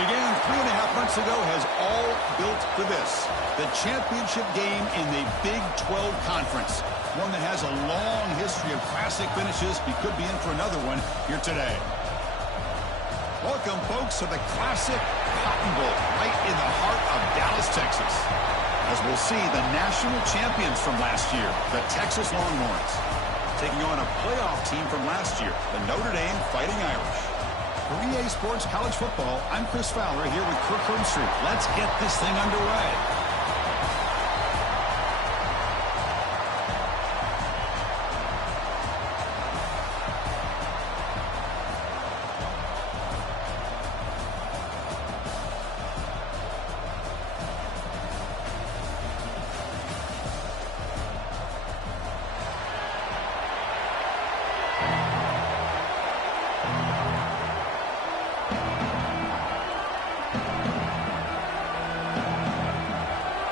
began 3.5 months ago has all built for this. The championship game in the Big 12 Conference. One that has a long history of classic finishes. We could be in for another one here today. Welcome, folks, to the classic Cotton Bowl right in the heart of Dallas, Texas. As we'll see the national champions from last year, the Texas Longhorns, taking on a playoff team from last year, the Notre Dame Fighting Irish. For EA Sports College Football, I'm Chris Fowler here with Kirk Herbstreit. Let's get this thing underway.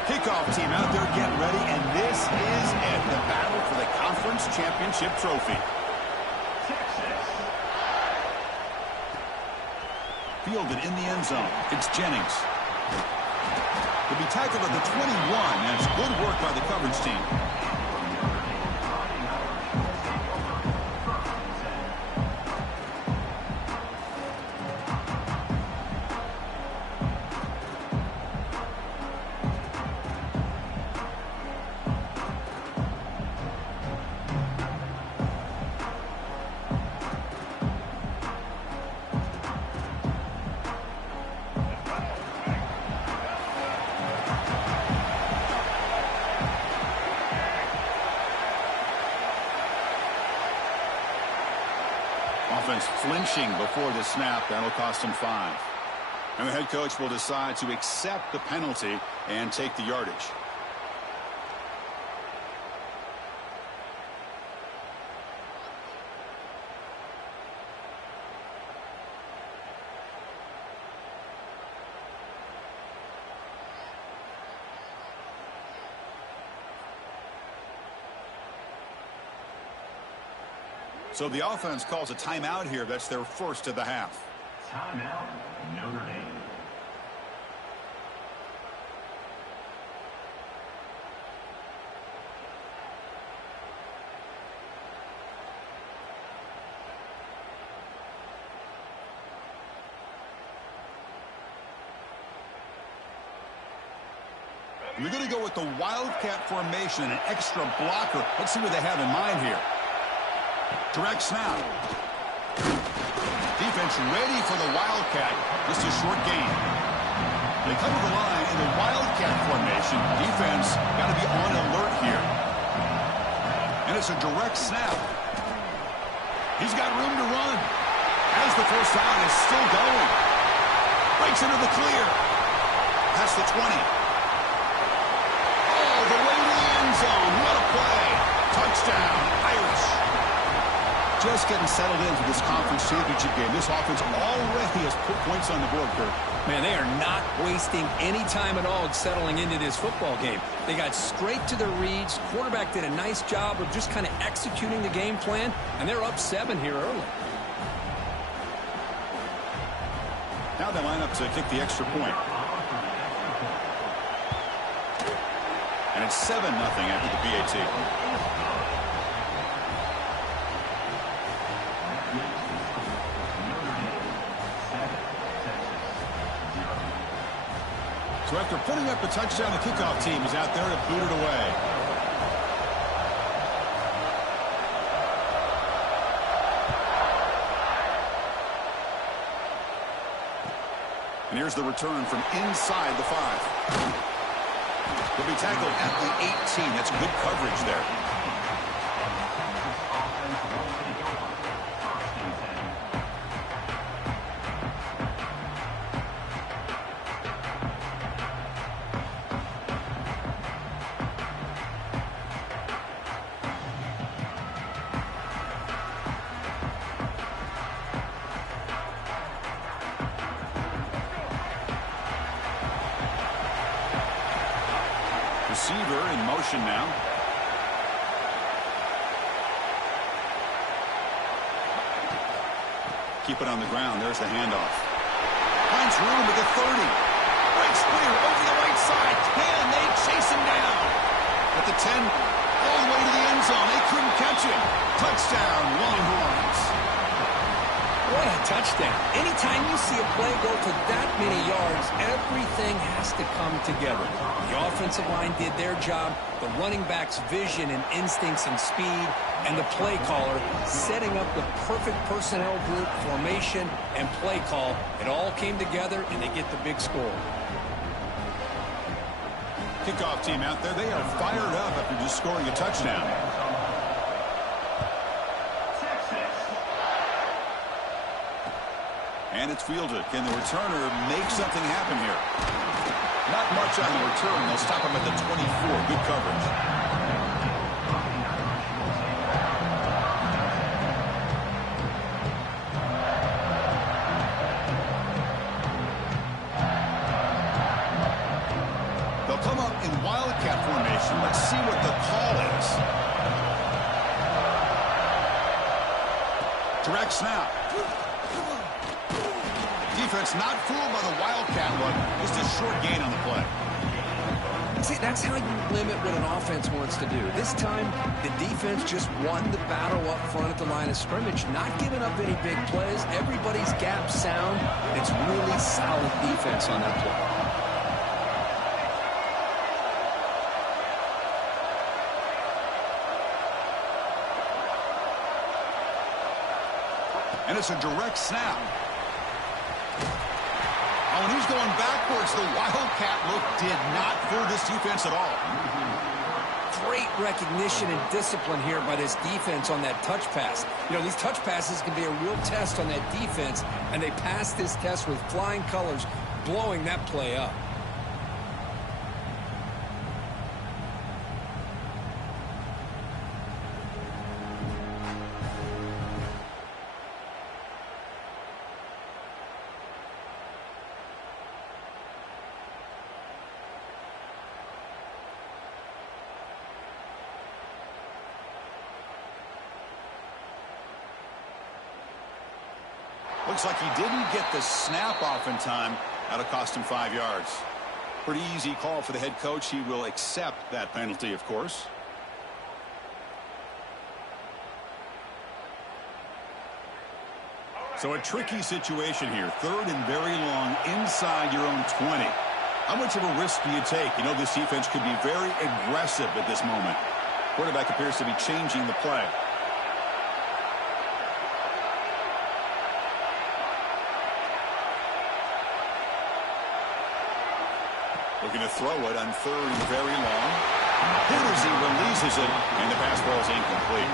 Kickoff team out there getting ready, and this is it, the battle for the conference championship trophy. Texas. Fielded in the end zone. It's Jennings. To be tackled at the 21. That's good work by the coverage team. Offense flinching before the snap. That'll cost him 5. And the head coach will decide to accept the penalty and take the yardage. So the offense calls a timeout here. That's their first of the half. Timeout, Notre Dame. We're going to go with the Wildcat formation and an extra blocker. Let's see what they have in mind here. Direct snap. Defense ready for the Wildcat. Just a short gain. They cover the line in the Wildcat formation. Defense got to be on alert here. And it's a direct snap. He's got room to run. As the first down is still going. Breaks into the clear. Past the 20. Oh, the way to the end zone. What a play. Touchdown, Irish. Just getting settled into this conference championship game. This offense already has put points on the board, Kirk. Man, they are not wasting any time at all settling into this football game. They got straight to their reads. Quarterback did a nice job of just kind of executing the game plan, and they're up 7 here early. Now they line up to kick the extra point. And it's 7-0 after the PAT. So after putting up a touchdown, the kickoff team is out there to boot it away. And here's the return from inside the 5. He'll be tackled at the 18. That's good coverage there. Receiver in motion now. Keep it on the ground. There's the handoff. Finds room at the 30. Breaks clear over the right side. Can they chase him down? At the 10, all the way to the end zone. They couldn't catch him. Touchdown, Longhorns. What a touchdown. Anytime you see a play go for that many yards, everything has to come together. The offensive line did their job, the running back's vision and instincts and speed, and the play caller setting up the perfect personnel group, formation, and play call. It all came together, and they get the big score. Kickoff team out there. They are fired up after just scoring a touchdown. And it's fielded. Can the returner make something happen here? Not much on the return. They'll stop him at the 24. Good coverage. They'll come up in wildcat formation. Let's see what the call is. Direct snap. Defense not fooled by the wildcat look. Just a short gain on the play. See, that's how you limit what an offense wants to do. This time, the defense just won the battle up front at the line of scrimmage, not giving up any big plays. Everybody's gap sound. It's really solid defense on that play. And it's a direct snap. Oh, and he's going backwards. The wildcat look did not fool this defense at all. Great recognition and discipline here by this defense on that touch pass. You know, these touch passes can be a real test on that defense, and they passed this test with flying colors, blowing that play up. Looks like he didn't get the snap off in time. That'll cost him 5 yards. Pretty easy call for the head coach. He will accept that penalty, of course. So a tricky situation here. 3rd and very long inside your own 20. How much of a risk do you take? You know, this defense could be very aggressive at this moment. Quarterback appears to be changing the play. Looking to throw it on 3rd and very long. Here as he releases it, and the pass ball is incomplete.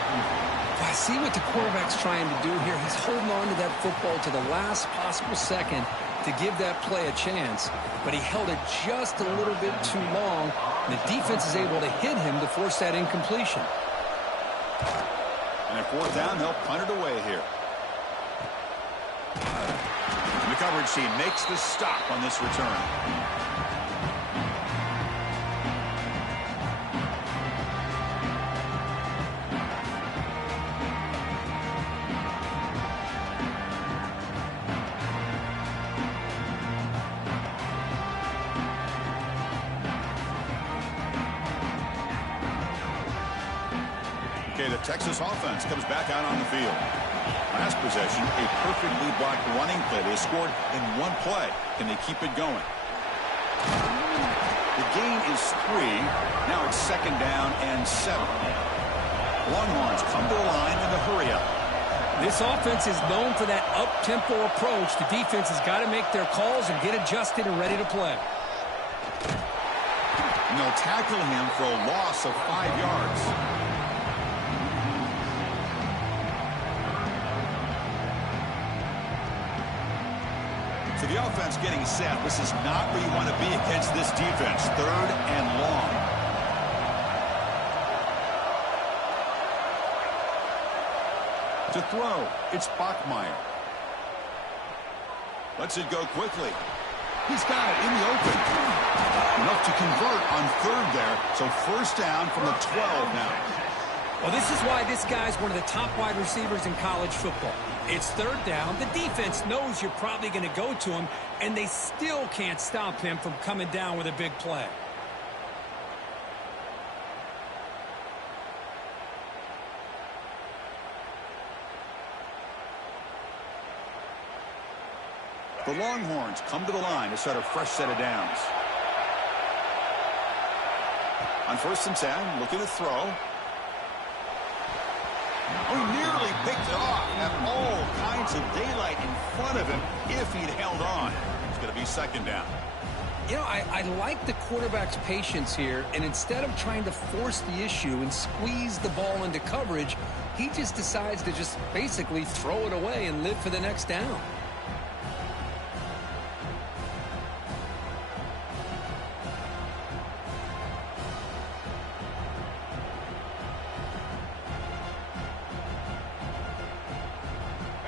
I see what the quarterback's trying to do here. He's holding on to that football to the last possible second to give that play a chance, but he held it just a little bit too long. The defense is able to hit him to force that incompletion. And at 4th down, they'll punt it away here. And the coverage team makes the stop on this return. Okay, the Texas offense comes back out on the field. Last possession, a perfectly blocked running play. They scored in one play. Can they keep it going? The gain is 3. Now it's 2nd down and 7. Longhorns come to the line in the hurry up. This offense is known for that up-tempo approach. The defense has got to make their calls and get adjusted and ready to play. And they'll tackle him for a loss of 5 yards. So the offense getting set. This is not where you want to be against this defense. 3rd and long. To throw, it's Bachmeier. Lets it go quickly. He's got it in the open. Enough to convert on 3rd there. So 1st down from the 12 now. Well, this is why this guy's one of the top wide receivers in college football. It's third down. The defense knows you're probably going to go to him, and they still can't stop him from coming down with a big play. The Longhorns come to the line to set a fresh set of downs. On 1st and 10, looking to throw. Oh, nearly picked it off. Had all kinds of daylight in front of him if he'd held on. It's going to be 2nd down. You know, I like the quarterback's patience here, and instead of trying to force the issue and squeeze the ball into coverage, he just decides to just basically throw it away and live for the next down.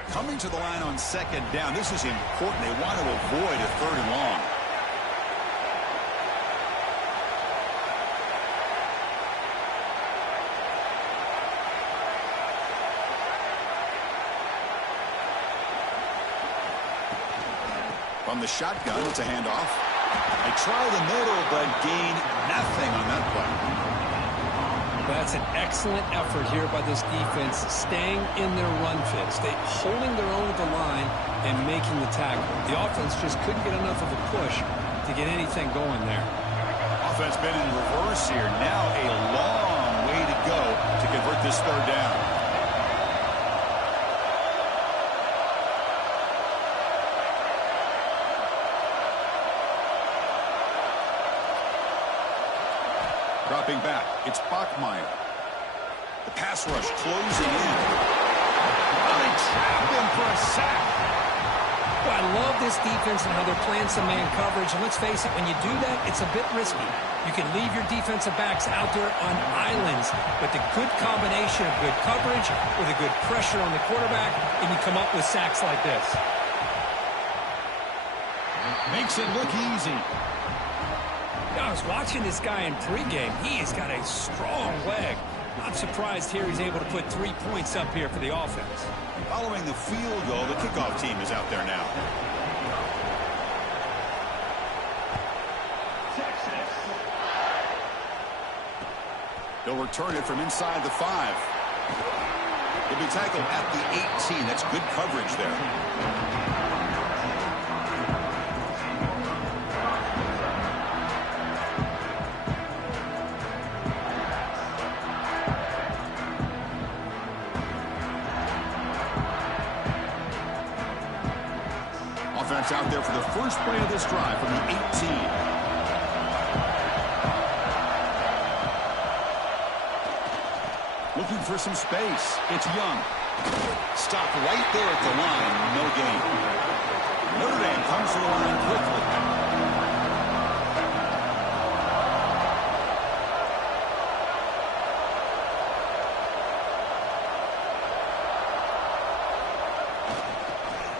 Coming to the line on 2nd down. This is important. They want to avoid a 3rd and long. From the shotgun, it's a handoff. They try the middle, but gain nothing on that play. That's an excellent effort here by this defense, staying in their run fits. They holding their own at the line and making the tackle. The offense just couldn't get enough of a push to get anything going there. Offense been in reverse here. Now a long way to go to convert this 3rd down. Dropping back, it's Bachmeier. The pass rush closing in. Oh, they trapped him for a sack. Well, I love this defense and how they're playing some man coverage. And let's face it, when you do that, it's a bit risky. You can leave your defensive backs out there on islands, but the good combination of good coverage with a good pressure on the quarterback, and you come up with sacks like this. Makes it look easy. I was watching this guy in pregame. He has got a strong leg. Not surprised here he's able to put 3 points up here for the offense. Following the field goal, the kickoff team is out there now. They'll return it from inside the 5. He'll be tackled at the 18. That's good coverage there. Offense out there for the first play of this drive from the 18. Looking for some space. It's Young. Stop right there at the line. No gain. Notre Dame comes to the line quickly.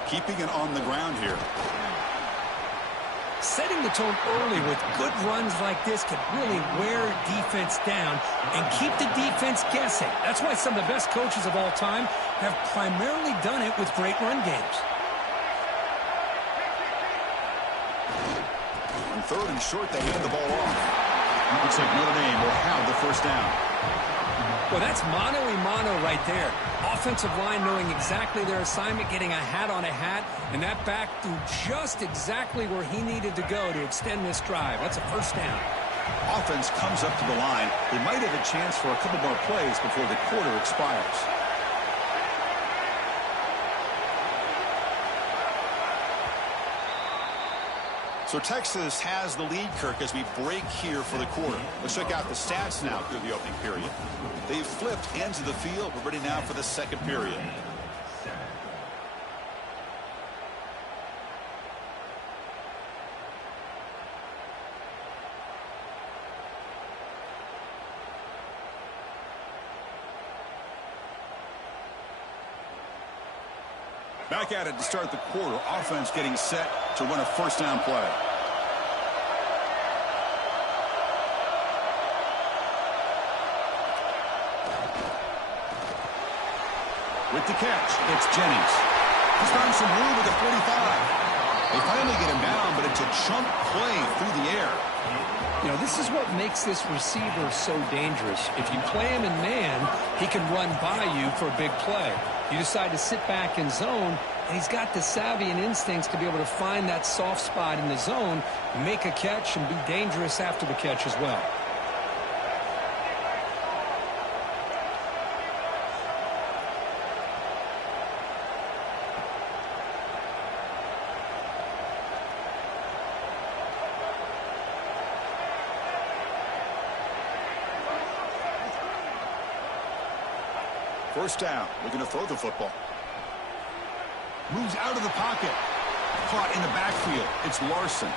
Keeping it on the ground here. Setting the tone early with good runs like this can really wear defense down and keep the defense guessing. That's why some of the best coaches of all time have primarily done it with great run games. On 3rd and short, they hand the ball off. Looks like Notre Dame will have the 1st down. Well, that's mano-a-mano right there. Offensive line knowing exactly their assignment, getting a hat on a hat, and that back threw just exactly where he needed to go to extend this drive. That's a 1st down. Offense comes up to the line. They might have a chance for a couple more plays before the quarter expires. So Texas has the lead, Kirk, as we break here for the quarter. Let's check out the stats now through the opening period. They've flipped ends of the field. We're ready now for the 2nd period. Back at it to start the quarter. Offense getting set to run a 1st down play. With the catch, it's Jennings. He's found some room at the 45. They finally get him down, but it's a chunk play through the air. You know, this is what makes this receiver so dangerous. If you play him in man, he can run by you for a big play. You decide to sit back in zone, and he's got the savvy and instincts to be able to find that soft spot in the zone, make a catch, and be dangerous after the catch as well. First down. We're going to throw the football. Moves out of the pocket. Caught in the backfield. It's Larson.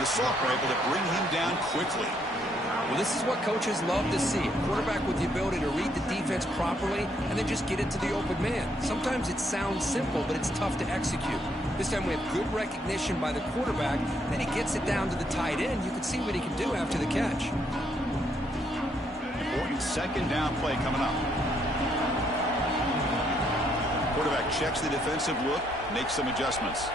The Sox are able to bring him down quickly. Well, this is what coaches love to see. A quarterback with the ability to read the defense properly and then just get it to the open man. Sometimes it sounds simple, but it's tough to execute. This time we have good recognition by the quarterback. Then he gets it down to the tight end. You can see what he can do after the catch. Important second down play coming up. Quarterback checks the defensive look, makes some adjustments.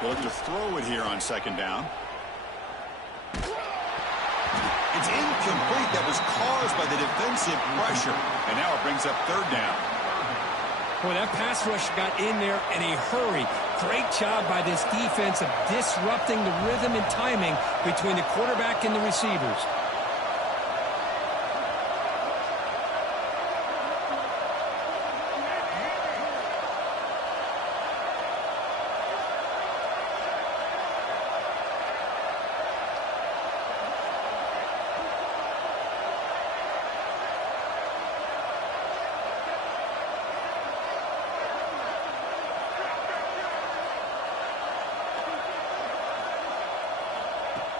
They're looking to throw it here on second down. It's incomplete. That was caused by the defensive pressure. And now it brings up third down. Boy, that pass rush got in there in a hurry. Great job by this defense of disrupting the rhythm and timing between the quarterback and the receivers.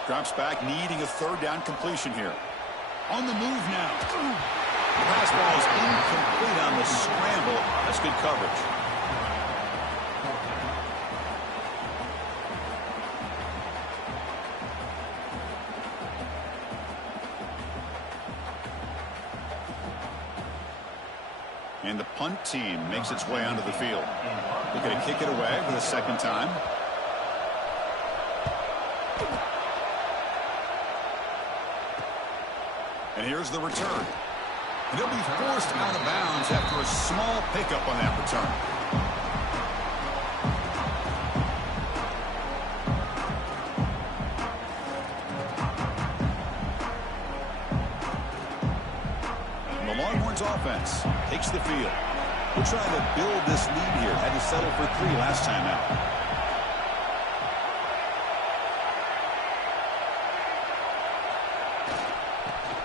Drops back, needing a third down completion here. On the move now. The pass ball is incomplete on the scramble. That's good coverage. And the punt team makes its way onto the field. They're going to kick it away for the second time. And here's the return. And he'll be forced out of bounds after a small pickup on that return. And the Longhorns offense takes the field. We're trying to build this lead here. Had to settle for 3 last time out.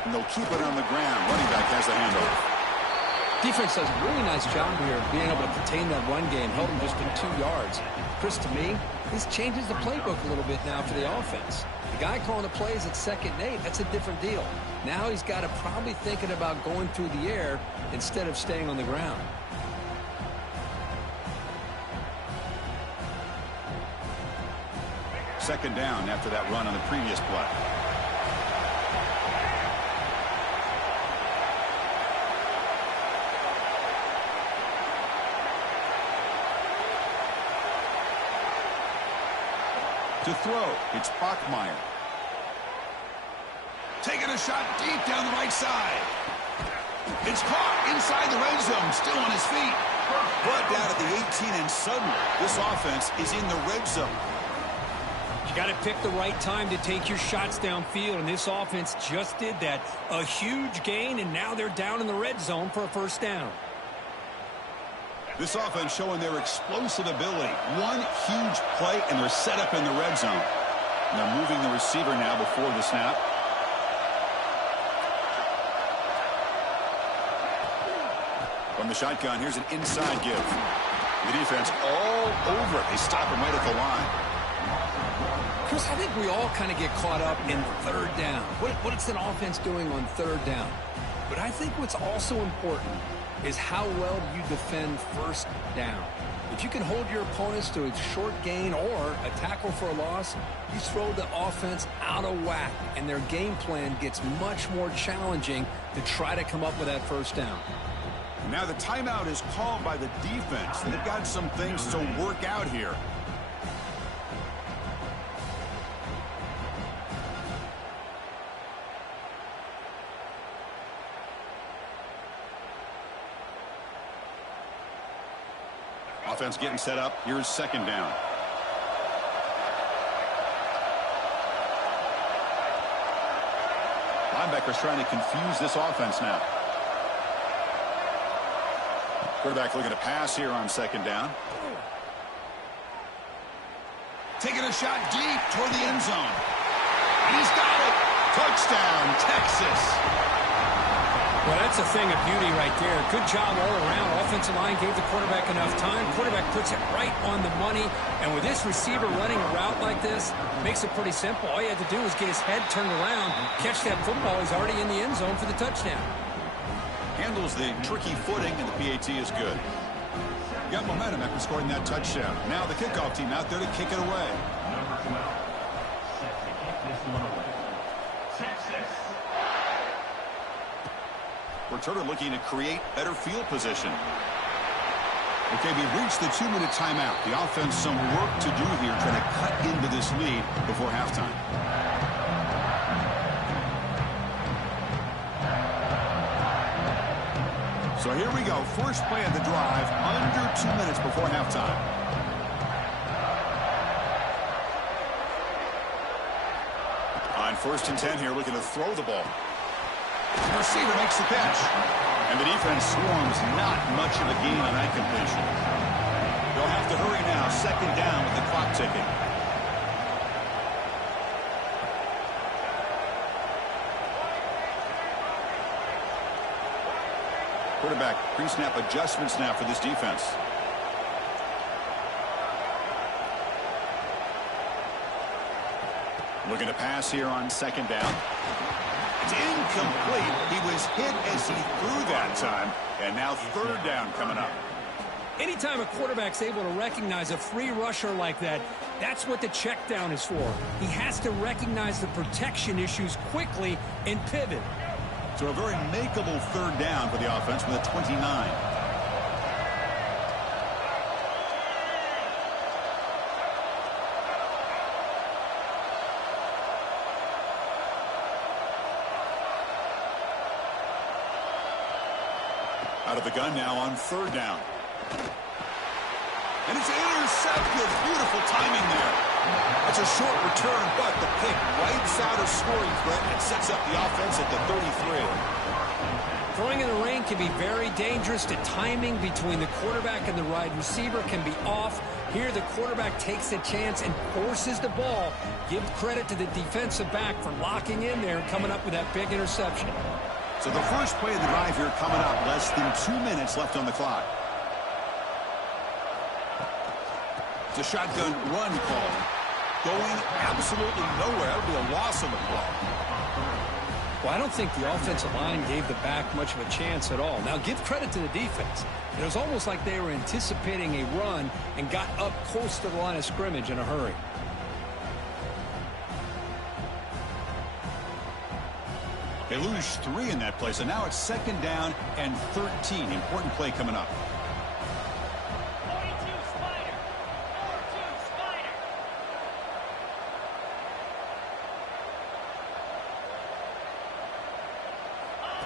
And they'll keep it on the ground. Running back has the handoff. Defense does a really nice job here being able to contain that run game, held them just to 2 yards. Chris, to me, this changes the playbook a little bit now for the offense. The guy calling the plays at 2nd and 8, that's a different deal. Now he's got to probably thinking about going through the air instead of staying on the ground. Second down after that run on the previous play. To throw, it's Bachmeier. Taking a shot deep down the right side. It's caught inside the red zone, still on his feet. Brought down at the 18, and suddenly this offense is in the red zone. You got to pick the right time to take your shots downfield, and this offense just did that. A huge gain, and now they're down in the red zone for a first down. This offense showing their explosive ability. One huge play, and they're set up in the red zone. And they're moving the receiver now before the snap. From the shotgun, here's an inside give. The defense all over it. They stop him right at the line. Chris, I think we all kind of get caught up in third down. What's an offense doing on third down? But I think what's also important is how well you defend first down. If you can hold your opponents to a short gain or a tackle for a loss, you throw the offense out of whack, and their game plan gets much more challenging to try to come up with that first down. Now the timeout is called by the defense. They've got some things to work out here. Offense getting set up. Here's second down. Linebackers trying to confuse this offense now. Quarterback looking to pass here on second down. Taking a shot deep toward the end zone. And he's got it. Touchdown, Texas. Well, that's a thing of beauty right there. Good job all around. Offensive line gave the quarterback enough time. Quarterback puts it right on the money. And with this receiver running a route like this, makes it pretty simple. All you had to do was get his head turned around, catch that football. He's already in the end zone for the touchdown. Handles the tricky footing, and the PAT is good. Got momentum after scoring that touchdown. Now the kickoff team out there to kick it away. Number 12, set to kick this one away. Texas. Returner looking to create better field position. Okay, we've reached the 2-minute timeout. The offense some work to do here, trying to cut into this lead before halftime. So here we go. First play of the drive, under 2 minutes before halftime. On 1st and 10 here, looking to throw the ball. The receiver makes the catch. And the defense swarms. Not much of a gain on that completion. They'll have to hurry now. Second down with the clock ticking. Quarterback pre-snap adjustments now for this defense. Looking to pass here on second down. It's incomplete. He was hit as he threw that time. And now third down coming up. Anytime a quarterback's able to recognize a free rusher like that, that's what the check down is for. He has to recognize the protection issues quickly and pivot. So a very makeable third down for the offense with a 29. Out of the gun now on third down. And it's intercepted. Beautiful timing there. It's a short return, but the pick wipes out a scoring threat and sets up the offense at the 33. Throwing in the rain can be very dangerous. The timing between the quarterback and the wide receiver can be off. Here the quarterback takes a chance and forces the ball. Give credit to the defensive back for locking in there and coming up with that big interception. So the first play of the drive here coming up. Less than 2 minutes left on the clock. It's a shotgun run call. Going absolutely nowhere. That'll be a loss on the play. Well, I don't think the offensive line gave the back much of a chance at all. Now, give credit to the defense. It was almost like they were anticipating a run and got up close to the line of scrimmage in a hurry. They lose 3 in that play, so now it's second down and 13. Important play coming up.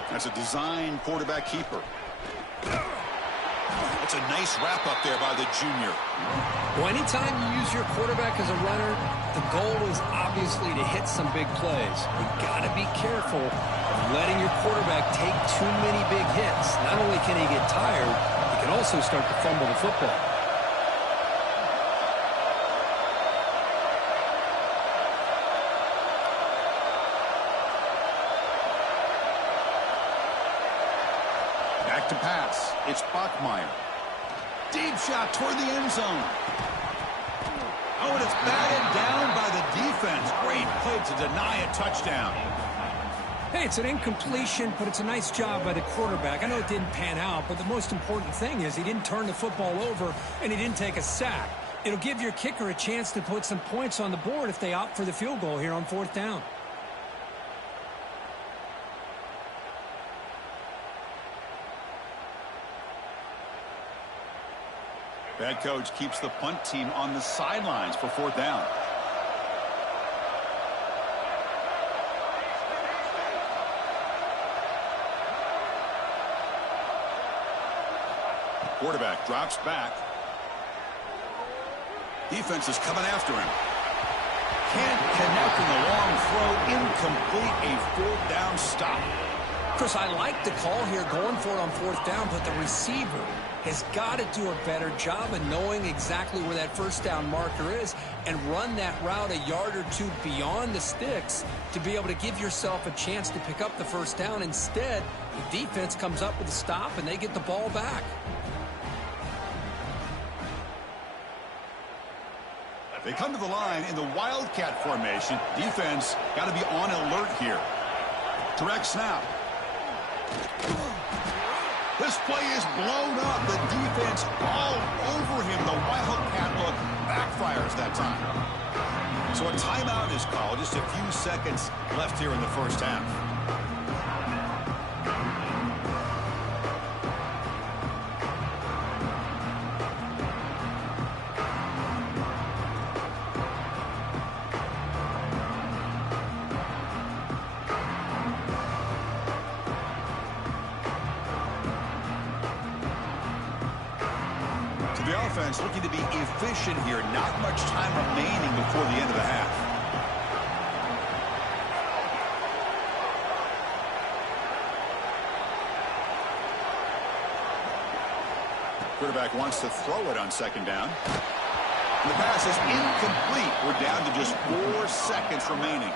That's a design quarterback keeper. That's a nice wrap up there by the junior. Well, anytime you use your quarterback as a runner, the goal is obviously to hit some big plays. You've got to be careful of letting your quarterback take too many big hits. Not only can he get tired, he can also start to fumble the football. Back to pass. It's Bachmeier. Deep shot toward the end zone. Oh, and it's batted down by the defense. Great play to deny a touchdown. Hey, it's an incompletion, but it's a nice job by the quarterback. I know it didn't pan out, but the most important thing is he didn't turn the football over and he didn't take a sack. It'll give your kicker a chance to put some points on the board if they opt for the field goal here on 4th down. Head coach keeps the punt team on the sidelines for 4th down. Quarterback drops back. Defense is coming after him. Can't connect in the long throw. Incomplete. A 4th down stop. Chris, I like the call here going for it on 4th down, but the receiver has got to do a better job of knowing exactly where that 1st down marker is and run that route a yard or two beyond the sticks to be able to give yourself a chance to pick up the 1st down. Instead, the defense comes up with a stop and they get the ball back. They come to the line in the Wildcat formation. Defense got to be on alert here. Direct snap. This play is blown up. The defense all over him. The Wildcat look backfires that time. So a timeout is called. Just a few seconds left here in the 1st half. The offense looking to be efficient here. Not much time remaining before the end of the half. Quarterback wants to throw it on 2nd down. And the pass is incomplete. We're down to just 4 seconds remaining.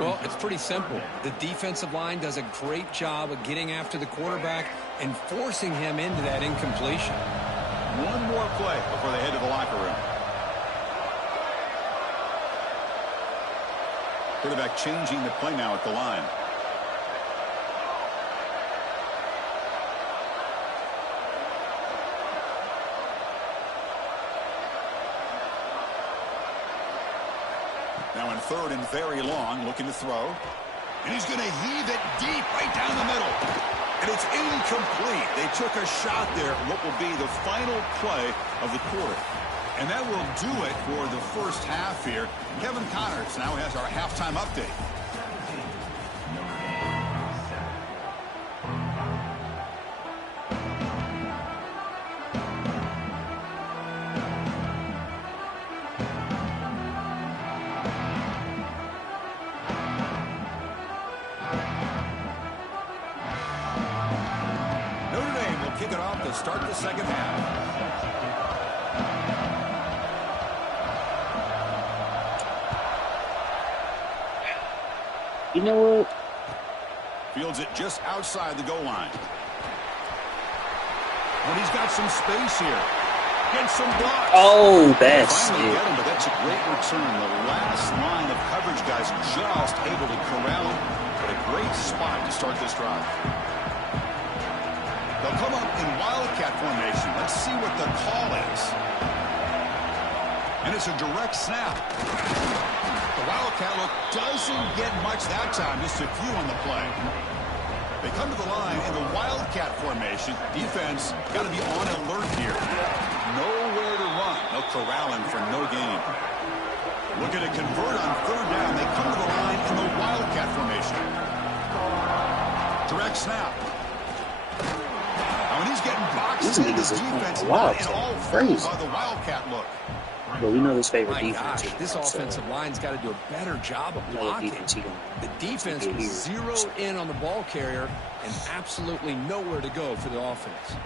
Well, it's pretty simple. The defensive line does a great job of getting after the quarterback and forcing him into that incompletion. One more play before they head to the locker room. Quarterback changing the play now at the line. Now in 3rd and very long, looking to throw. And he's going to heave it deep right down the middle. And it's incomplete. They took a shot there, what will be the final play of the quarter. And that will do it for the 1st half here. Kevin Connors now has our halftime update. Kick it off to start the 2nd half. You know what? Fields it just outside the goal line. But he's got some space here. Gets some blocks. Oh, best. Finally get him, but that's a great return. The last line of coverage guys just able to corral him. But a great spot to start this drive. They'll come up in Wildcat formation. Let's see what the call is. And it's a direct snap. The Wildcat look doesn't get much that time. Just a few on the play. They come to the line in the Wildcat formation. Defense got to be on alert here. Nowhere to run. They'll corral him for no gain. Looking to convert on 3rd down. They come to the line in the Wildcat formation. Direct snap. When he's getting boxed in, the defense not at all fooled by the Wildcat look. But we know his favorite My defense. gosh, this offensive line's got to do a better job of blocking. The defense was zeroed in on the ball carrier and absolutely nowhere to go for the offense.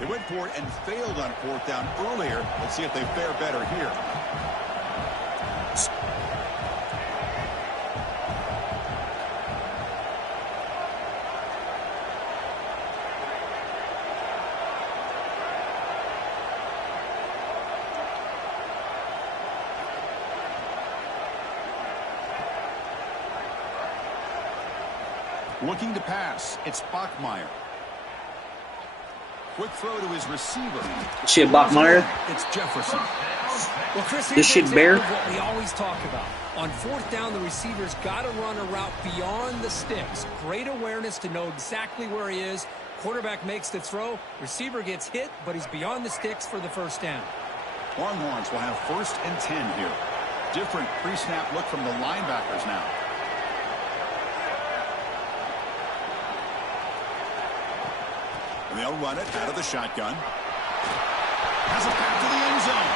They went for it and failed on 4th down earlier. Let's see if they fare better here. Looking to pass. It's Bachmeier. Quick throw to his receiver. Shit, Bachmeier. It's Jefferson. Well, Chris, This shit here's bear. an example of what we always talk about. On fourth down, the receiver's got to run a route beyond the sticks. Great awareness to know exactly where he is. Quarterback makes the throw. Receiver gets hit, but he's beyond the sticks for the first down. Longhorns will have 1st and 10 here. Different pre-snap look from the linebackers now. And they'll run it out of the shotgun. Has a pass to the end zone.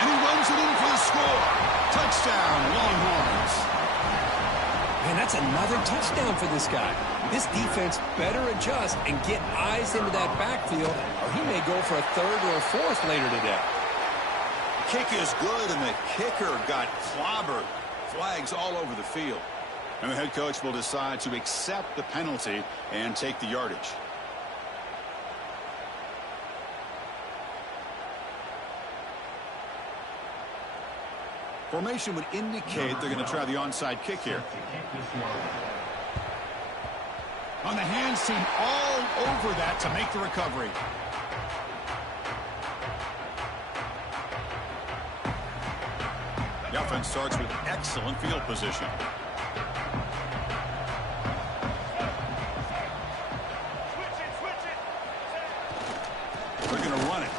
And he runs it in for the score. Touchdown, Longhorns. Man, that's another touchdown for this guy. This defense better adjust and get eyes into that backfield, or he may go for a 3rd or a 4th later today. Kick is good, and the kicker got clobbered. Flags all over the field. And the head coach will decide to accept the penalty and take the yardage. Formation would indicate they're going to try the onside kick here. On the hands team all over that to make the recovery. The offense starts with excellent field position. They're going to run it.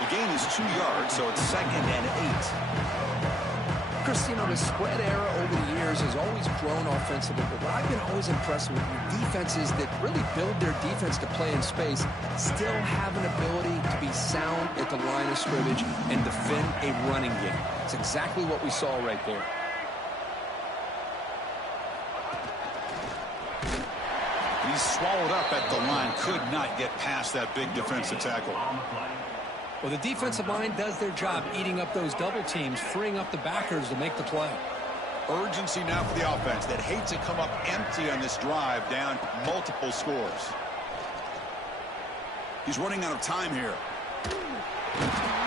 The gain is 2 yards, so it's 2nd and 8. Chris, you know, the spread era over the years has always grown offensively, but what I've been always impressed with defenses that really build their defense to play in space still have an ability to be sound at the line of scrimmage and defend a running game. It's exactly what we saw right there. He's swallowed up at the line. Could not get past that big defensive tackle. Well, the defensive line does their job eating up those double teams, freeing up the backers to make the play. Urgency now for the offense that hates to come up empty on this drive, down multiple scores. He's running out of time here.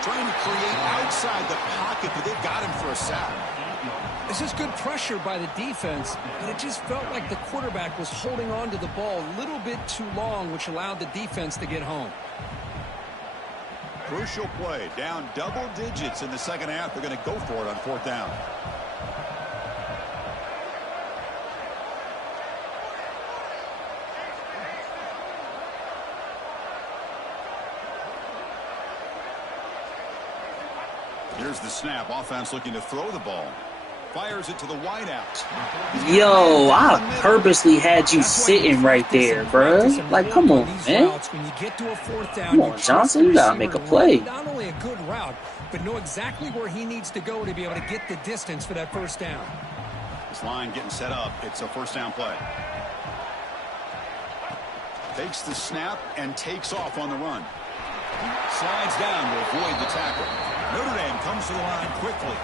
Trying to create outside the pocket, but they've got him for a sack. This is good pressure by the defense, but it just felt like the quarterback was holding on to the ball a little bit too long, which allowed the defense to get home. Crucial play, down double digits in the second half. They're going to go for it on 4th down. Here's the snap. Offense looking to throw the ball. Fires it to the wideout. Yo, I purposely had you sitting right there, bruh. Like, come on, man. When you get to a 4th down, Come on, Johnson, you gotta make a play. Not only a good route, but know exactly where he needs to go to be able to get the distance for that 1st down. This line getting set up. It's a 1st down play. Takes the snap and takes off on the run. Slides down to avoid the tackle. Notre Dame comes to the line quickly.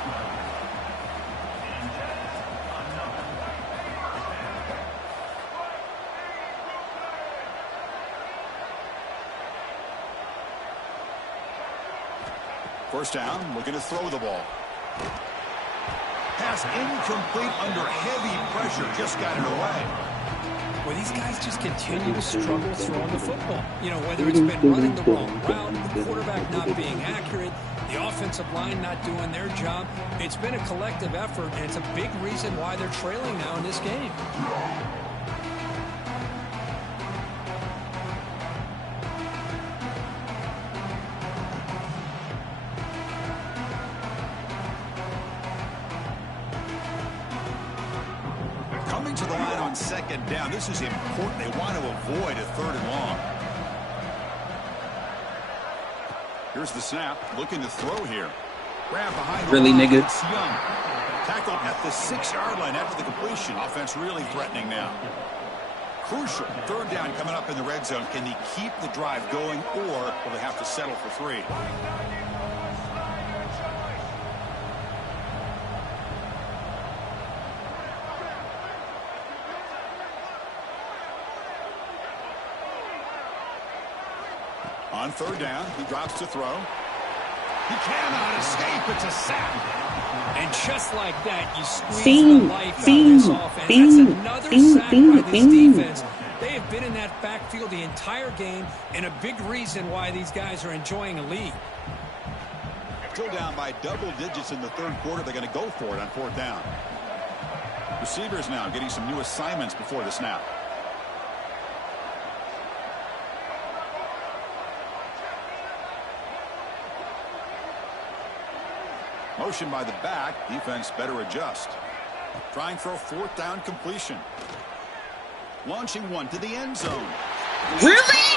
First down, looking to throw the ball. Pass incomplete under heavy pressure, just got it away. Well, these guys just continue to struggle throwing the football. You know, whether it's been running the wrong route, the quarterback not being accurate, the offensive line not doing their job. It's been a collective effort, and it's a big reason why they're trailing now in this game. Coming to the line on 2nd down. This is important. They want to avoid a 3rd and long. Here's the snap. Looking to throw here. Grab behind the Really, line. nigga? It's Young. Tackled at the 6-yard line after the completion. Offense really threatening now. Crucial. 3rd down coming up in the red zone. Can they keep the drive going, or will they have to settle for 3? On 3rd down, he drops to throw. He cannot escape. It's a sack. And just like that, you squeeze Fiend, the life out of fiend, this offense. fiend, That's another fiend, sack fiend, by this fiend. defense. They have been in that backfield the entire game, and a big reason why these guys are enjoying a lead. Still down by double digits in the third quarter. They're going to go for it on fourth down. Receivers now getting some new assignments before the snap. Motion by the back. Defense better adjust. Trying for a fourth down completion. Launching one to the end zone. Really?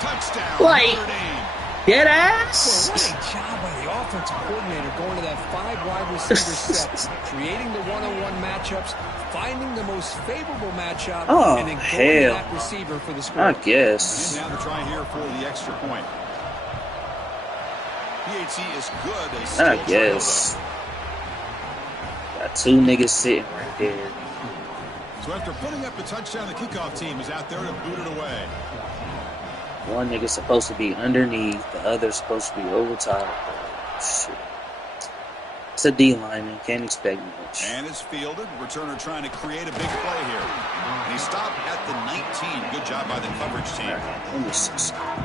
Touchdown. Like, Notre Dame. dead Well, ass? what a job by the offensive coordinator going to that 5 wide receiver set, creating the one-on-one matchups, finding the most favorable matchup, Oh, and then going to hell. that receiver for the score. I guess. And now to try here for the extra point. PAT is good. They I still guess. Got two niggas sitting right there. trail, though. So after putting up the touchdown, the kickoff team is out there to boot it away. One nigga's supposed to be underneath, the other's supposed to be over top. Shit. It's a D lineman, can't expect much. And it's fielded. Returner trying to create a big play here. And he stopped at the 19. Good job by the coverage team. Let me see something.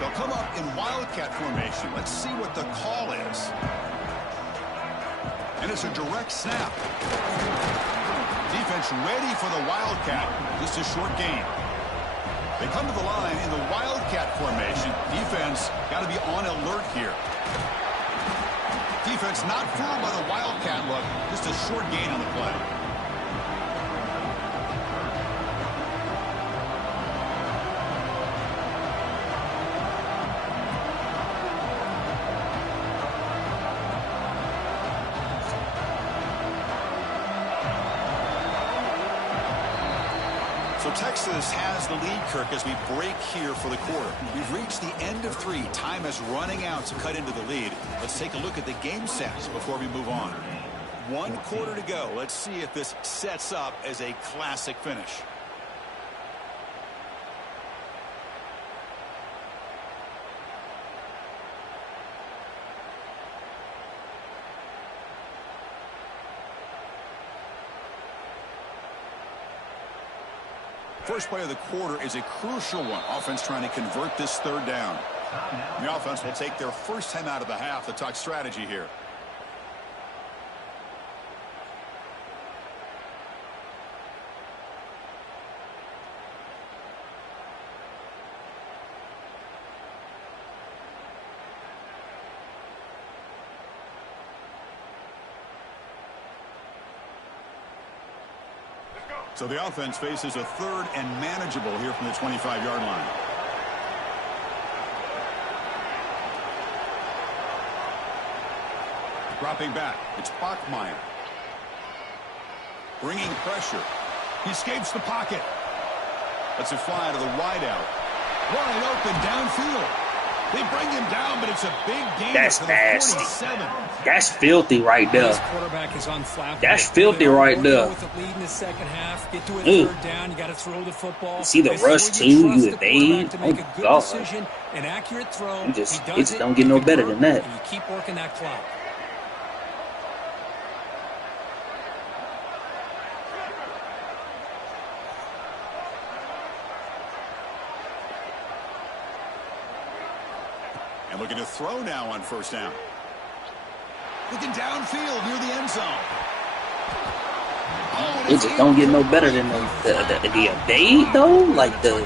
They'll come up in wildcat formation. Let's see what the call is. And it's a direct snap. Defense ready for the wildcat. Just a short gain. They come to the line in the wildcat formation. Defense got to be on alert here. Defense not fooled by the wildcat look. Just a short gain on the play. So Texas has the lead, Kirk, as we break here for the quarter. We've reached the end of 3. Time is running out to cut into the lead. Let's take a look at the game stats before we move on. 1 quarter to go. Let's see if this sets up as a classic finish. First play of the quarter is a crucial one. Offense trying to convert this third down. The offense will take their first time out of the half to talk strategy here. So the offense faces a third and manageable here from the 25-yard line. Dropping back, it's Bachmeier. Bringing pressure. He escapes the pocket. Lets it fly to the wideout. Wide open downfield. They bring him down, but it's a big gain. That's for the nasty. 47. That's filthy right there. This quarterback is unflappable. That's filthy right there. With the lead in the second half, get to a Ooh. third down, you got to throw the football. You see the This is rush where too, trust you the quarterback evade. to make Oh, a good God. decision, an accurate throw. You just- He it does just don't get you no better convert, than that. and you keep working that clock. And looking to throw now on first down. Looking downfield near the end zone. Oh, It just don't get no better than the evade though. Like the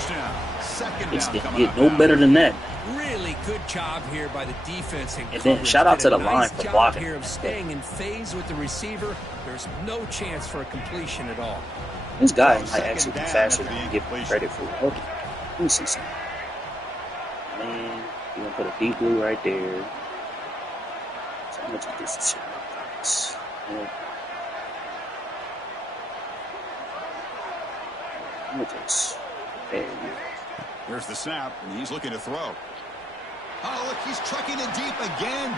it's get no better than that. Really good job here by the defense. And then coverage. shout out Did to a the nice line for job blocking. here of staying in phase with the receiver. There's no chance for a completion at all. This guy might actually be faster than I give him credit for. Hold on. Let me see something. Man, you're gonna put a deep blue right there. So I'm gonna just do some shit like this. Yeah. I'm gonna just there you go. Here's the snap, and he's looking to throw. Oh, look, he's trucking it deep again.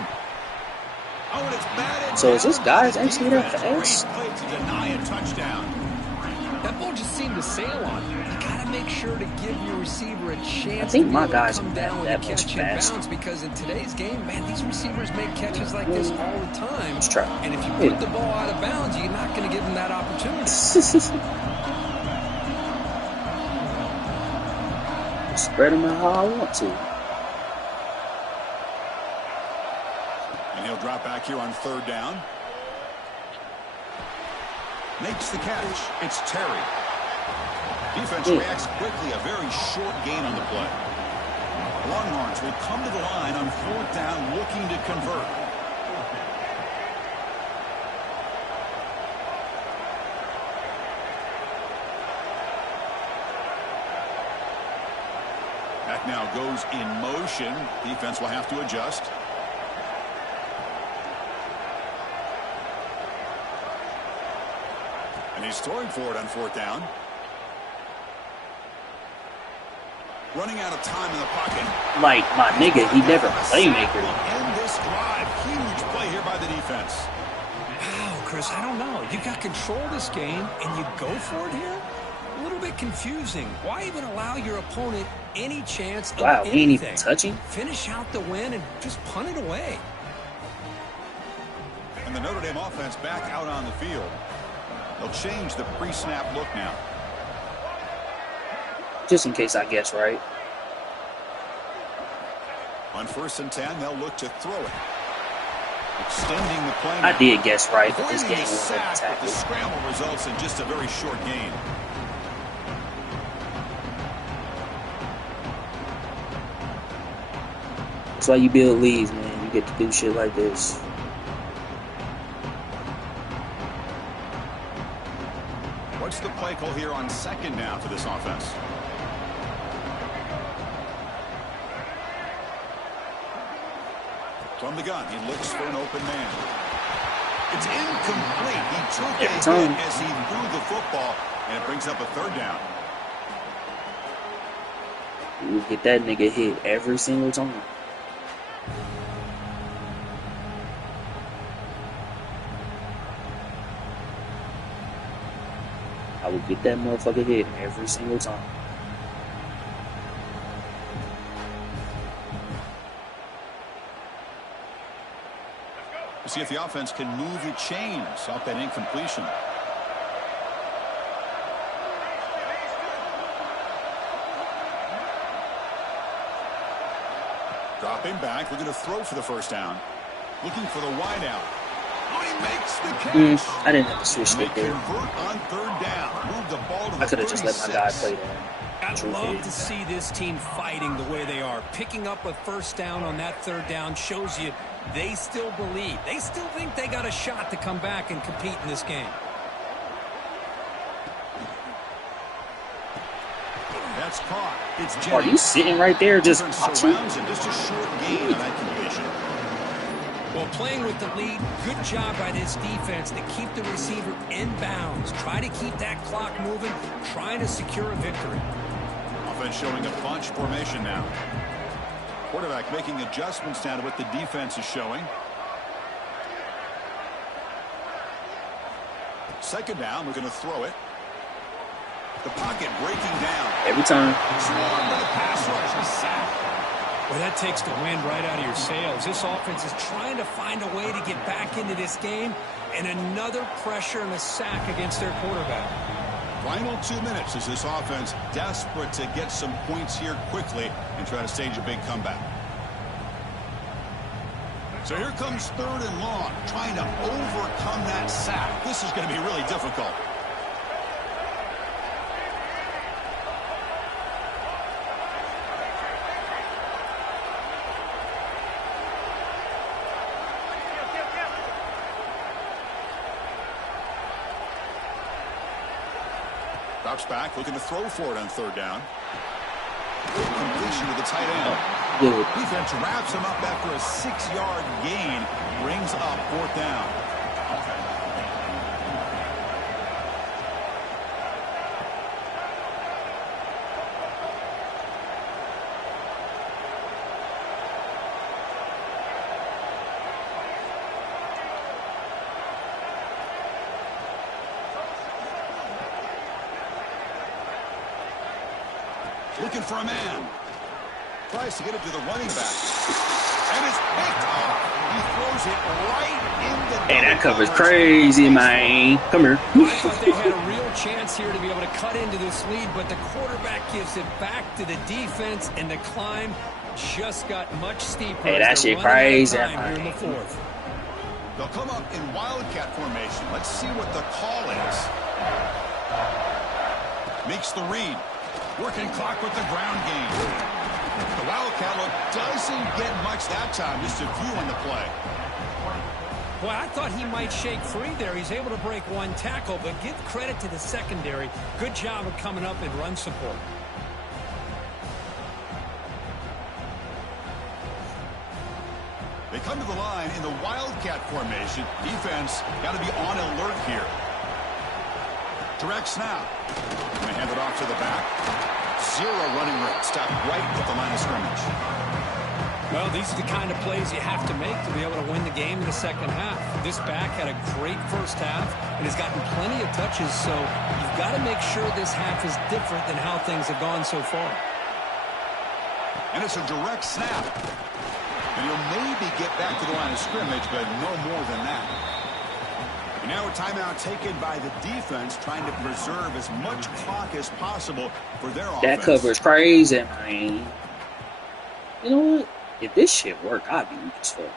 Oh, and it's batted. So is this guy's actually that fast? Great play to deny a touchdown. That ball just seemed to sail on. You gotta make sure to give your receiver a chance. I think to my be able to guys come are down that with a much catch and faster. bounce, because in today's game, man, these receivers make catches like this all the time. Let's try. And if you put the ball out of bounds, you're not going to give them that opportunity. Spread them out how I want to. And he'll drop back here on third down. Makes the catch. It's Terry. Defense reacts quickly. A very short gain on the play. Longhorns will come to the line on fourth down, looking to convert. Back now goes in motion. Defense will have to adjust. And he's throwing for it on fourth down. Running out of time in the pocket. Like, my nigga, he never playmaker. End this drive. Huge play here by the defense. Wow, Chris, I don't know. You got control of this game, and you go for it here? A little bit confusing. Why even allow your opponent any chance of Wow, he ain't even anything? touching. Finish out the win and just punt it away. And the Notre Dame offense back out on the field. They'll change the pre-snap look now. Just in case I guess right. On 1st and 10, they'll look to throw it. Extending the play. I did guess right, but this Avoiding game the won't let me sack, but tackle. the scramble results in just a very short gain. That's why you build leads, man. You get to do shit like this. What's the play call here on second down for this offense? From the gun, he looks for an open man. It's incomplete. He took a hit as he threw the football, and it brings up a third down. You get that nigga hit every single time. I would get that motherfucker hit every single time. See if the offense can move the chains off that incompletion. Dropping back, looking to throw for the first down. Looking for the wide out. Oh, he makes the catch. I didn't have to switch They it there. convert on third down. Move the ball to the I could have just let my guy 36. play that. I'd love to see this team fighting the way they are. Picking up a first down on that third down shows you they still believe. They still think they got a shot to come back and compete in this game. That's caught. It's Jennings. Are you sitting right there just Defense watching? surrounds him. Just a short gain on that completion. Well, playing with the lead, good job by this defense to keep the receiver in bounds. Try to keep that clock moving, trying to secure a victory. Offense showing a bunch formation now. Quarterback making adjustments now to what the defense is showing. Second down, we're going to throw it. The pocket breaking down. Every time. Swarmed by the pass rush. The sack. Well, that takes the wind right out of your sails. This offense is trying to find a way to get back into this game, and another pressure and a sack against their quarterback. Final 2 minutes as this offense desperate to get some points here quickly and try to stage a big comeback. So here comes third and long, trying to overcome that sack. This is going to be really difficult. Drops back, looking to throw for it on third down. Completion to the tight end. Good. Defense wraps him up after a 6-yard gain. Brings up fourth down. Looking for a man. Tries to get it to the running back. And it's picked off. He throws it right into the Hey, that cover's crazy, man. Come here. I thought they had a real chance here to be able to cut into this lead, but the quarterback gives it back to the defense, and the climb just got much steeper. Hey, that shit crazy, here in the man. fourth. They'll come up in wildcat formation. Let's see what the call is. Makes the read. Working clock with the ground game. The wildcat look doesn't get much that time. Just a few on the play. Well, I thought he might shake free there. He's able to break one tackle, but give credit to the secondary. Good job of coming up and run support. They come to the line in the wildcat formation. Defense got to be on alert here. Direct snap. Going to hand it off to the back. Zero running room. Stop right at the line of scrimmage. Well, these are the kind of plays you have to make to be able to win the game in the second half. This back had a great first half and has gotten plenty of touches, so you've got to make sure this half is different than how things have gone so far. And it's a direct snap. And he'll maybe get back to the line of scrimmage, but no more than that. And now a timeout taken by the defense, trying to preserve as much clock as possible for their offense. That cover's crazy, man. You know what? If this shit work, I'd be weak as fuck.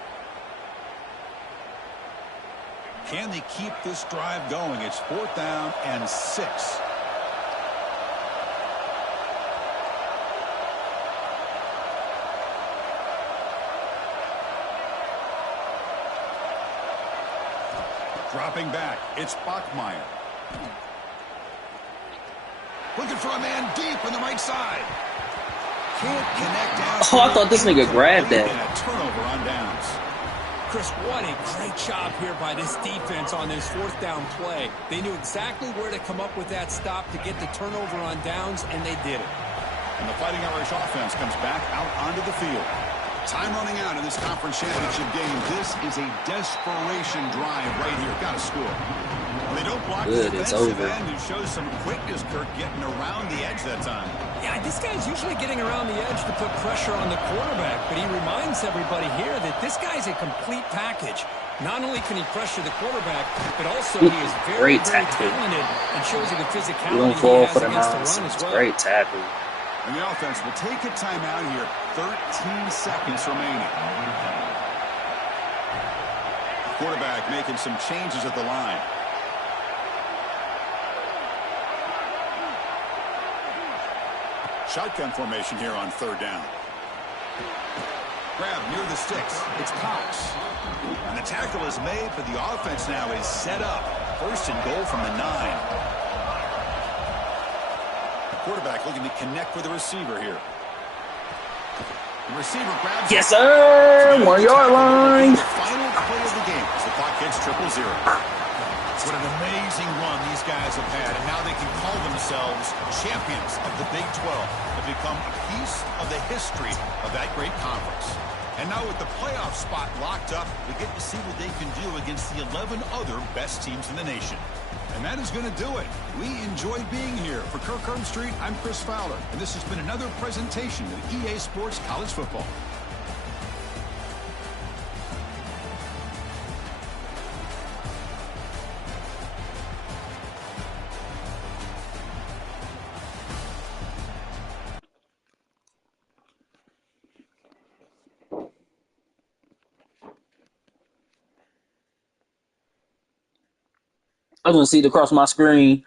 Can they keep this drive going? It's 4th down and 6. Dropping back, it's Bachmeier. Looking for a man deep on the right side. Can't connect down. Oh, I thought this nigga grabbed that. And a turnover on downs. Chris, what a great job here by this defense on this 4th down play. They knew exactly where to come up with that stop to get the turnover on downs, and they did it. And the Fighting Irish offense comes back out onto the field. Time running out in this conference championship game. This is a desperation drive right here. Got to score. They don't block the defensive end and shows some quickness, Kirk, getting around the edge that time. Yeah, this guy's usually getting around the edge to put pressure on the quarterback, but he reminds everybody here that this guy's a complete package. Not only can he pressure the quarterback, but also he is very, very talented and shows you the physicality he has against the run as well. Great tackle. And the offense will take a timeout here. 13 seconds remaining. Quarterback making some changes at the line. Shotgun formation here on 3rd down. Grab near the sticks. It's Cox. And the tackle is made, but the offense now is set up. 1st and goal from the 9. Quarterback looking to connect with the receiver here. The receiver grabs. Yes, sir. 1 yard line. The final play of the game as the clock hits 0-0. What an amazing run these guys have had, and now they can call themselves champions of the Big 12. Have become a piece of the history of that great conference. And now with the playoff spot locked up, we get to see what they can do against the 11 other best teams in the nation. And that is going to do it. We enjoyed being here. For Kirk Herbstreit, I'm Chris Fowler, and this has been another presentation of EA Sports College Football. I was gonna see it across my screen.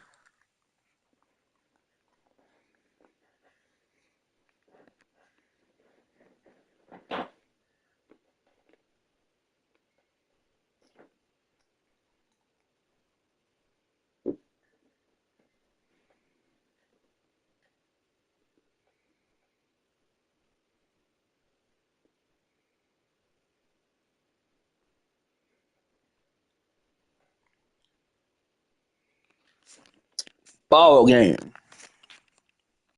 Ball game.